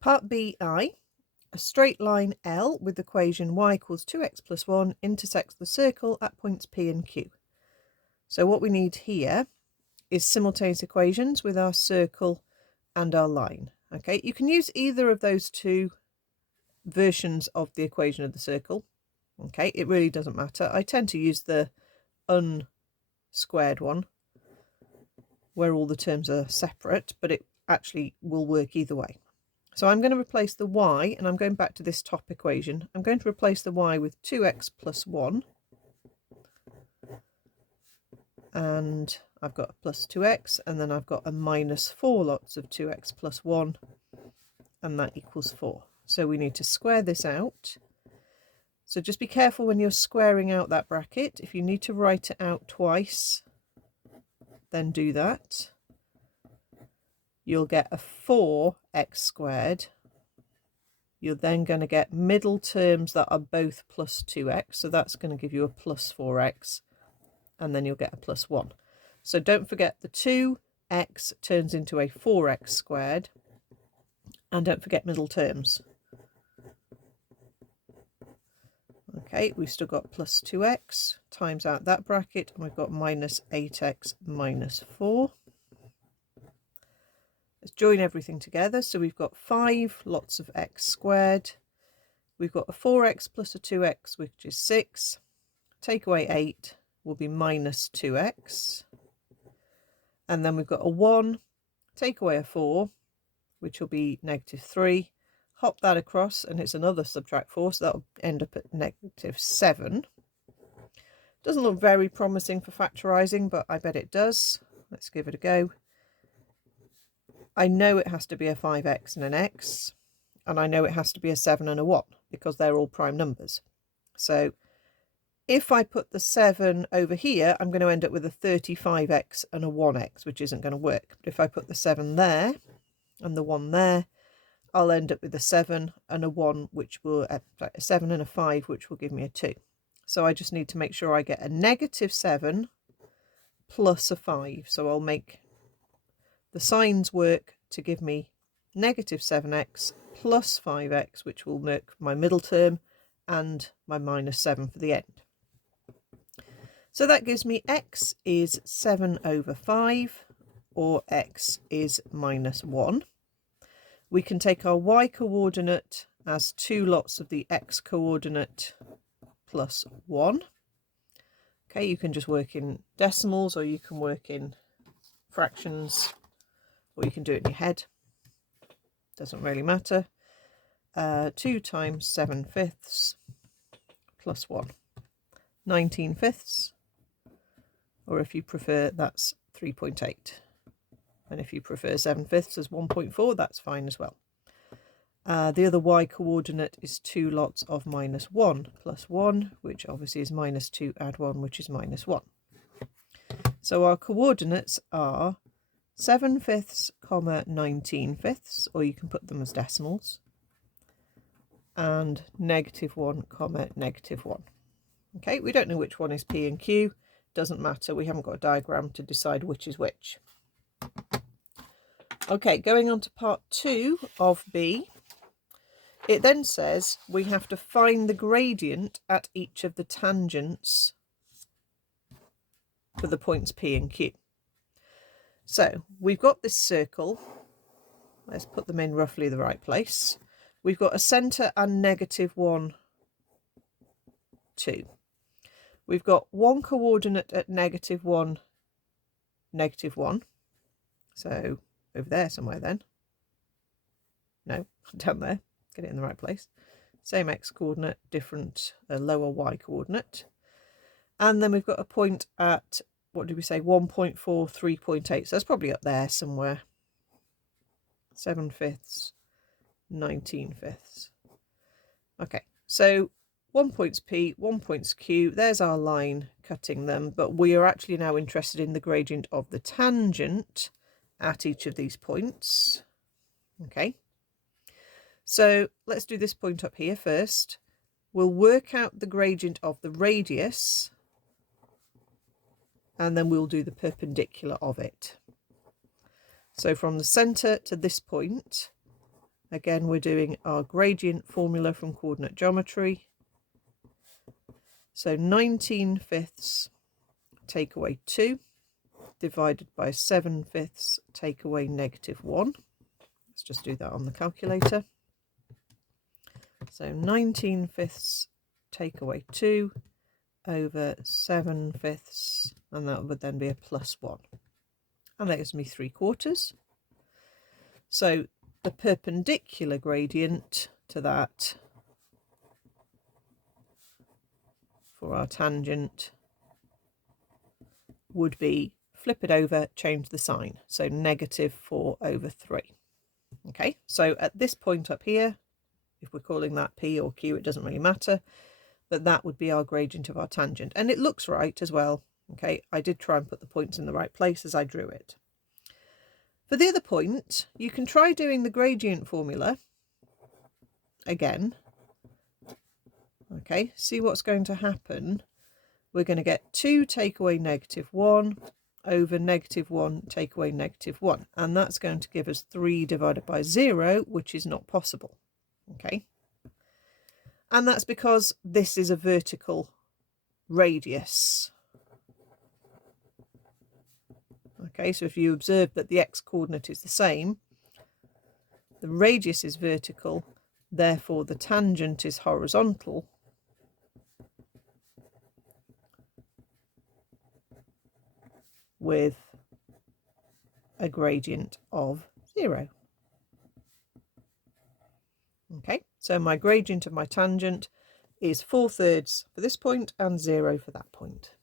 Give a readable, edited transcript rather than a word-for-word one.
Part BI, a straight line L with the equation y equals 2x plus 1 intersects the circle at points P and Q. So what we need here is simultaneous equations with our circle and our line. Okay, you can use either of those two versions of the equation of the circle. Okay, it really doesn't matter. I tend to use the unsquared one where all the terms are separate, but it actually will work either way. So I'm going to replace the y, and I'm going back to this top equation. I'm going to replace the y with 2x plus 1. And I've got a plus 2x, and then I've got a minus 4 lots of 2x plus 1, and that equals 4. So we need to square this out. So just be careful when you're squaring out that bracket. If you need to write it out twice, then do that. You'll get a 4x squared. You're then going to get middle terms that are both plus 2x. So that's going to give you a plus 4x. And then you'll get a plus 1. So don't forget the 2x turns into a 4x squared. And don't forget middle terms. Okay, we've still got plus 2x times out that bracket, and we've got minus 8x minus 4. Let's join everything together. So we've got 5 lots of x squared. We've got a 4x plus a 2x, which is 6. Take away 8 will be minus 2x. And then we've got a 1. Take away a 4, which will be negative 3. Hop that across, and it's another subtract 4, so that'll end up at negative 7. Doesn't look very promising for factorising, but I bet it does. Let's give it a go. I know it has to be a 5x and an x, and I know it has to be a 7 and a 1, because they're all prime numbers. So if I put the 7 over here, I'm going to end up with a 35x and a 1x, which isn't going to work. But if I put the 7 there and the 1 there, I'll end up with a 7 and a 1, which will a 7 and a 5, which will give me a 2. So I just need to make sure I get a negative 7 plus a 5. So I'll make the signs work to give me negative 7x plus 5x, which will make my middle term, and my minus 7 for the end. So that gives me x is 7 over 5, or x is minus 1. We can take our y coordinate as 2 lots of the x coordinate plus 1. Okay, you can just work in decimals, or you can work in fractions, or you can do it in your head. Doesn't really matter. 2 times 7 fifths plus 1. 19 fifths. Or if you prefer, that's 3.8. And if you prefer 7 fifths as 1.4, that's fine as well. The other y coordinate is 2 lots of minus 1 plus 1, which obviously is minus 2 add 1, which is minus 1. So our coordinates are 7 fifths, 19 fifths, or you can put them as decimals, and negative 1, negative 1. Okay, we don't know which one is P and Q. Doesn't matter, we haven't got a diagram to decide which is which. Okay, going on to part 2 of B. It then says we have to find the gradient at each of the tangents for the points P and Q. So we've got this circle. Let's put them in roughly the right place. We've got a centre and negative 1, 2. We've got one coordinate at negative 1, negative 1. So over there somewhere then. No, down there. Get it in the right place. Same x coordinate, different lower y coordinate. And then we've got a point at, what did we say, 1.4, 3.8. So that's probably up there somewhere. 7 fifths, 19 fifths. Okay, so 1 point's P, 1 point's Q. There's our line cutting them, but we are actually now interested in the gradient of the tangent at each of these points. Okay, so let's do this point up here first. We'll work out the gradient of the radius, and then we'll do the perpendicular of it. So from the centre to this point, Again, we're doing our gradient formula from coordinate geometry. So 19/5 take away 2 divided by 7/5 take away -1. Let's just do that on the calculator. So 19/5 take away 2 over 7/5, and that would then be a +1. And that gives me 3/4. So the perpendicular gradient to that for our tangent would be, flip it over, change the sign. So -4/3. Okay, so at this point up here, if we're calling that P or Q, it doesn't really matter, but that would be our gradient of our tangent. And it looks right as well. Okay, I did try and put the points in the right place as I drew it. For the other point, you can try doing the gradient formula again. Okay, see what's going to happen. We're going to get 2 take away -1 over -1 take away -1. And that's going to give us 3 divided by 0, which is not possible. Okay. And that's because this is a vertical radius. Okay, so if you observe that the x-coordinate is the same, the radius is vertical, therefore the tangent is horizontal, with a gradient of 0. Okay, so my gradient of my tangent is 4/3 for this point and 0 for that point.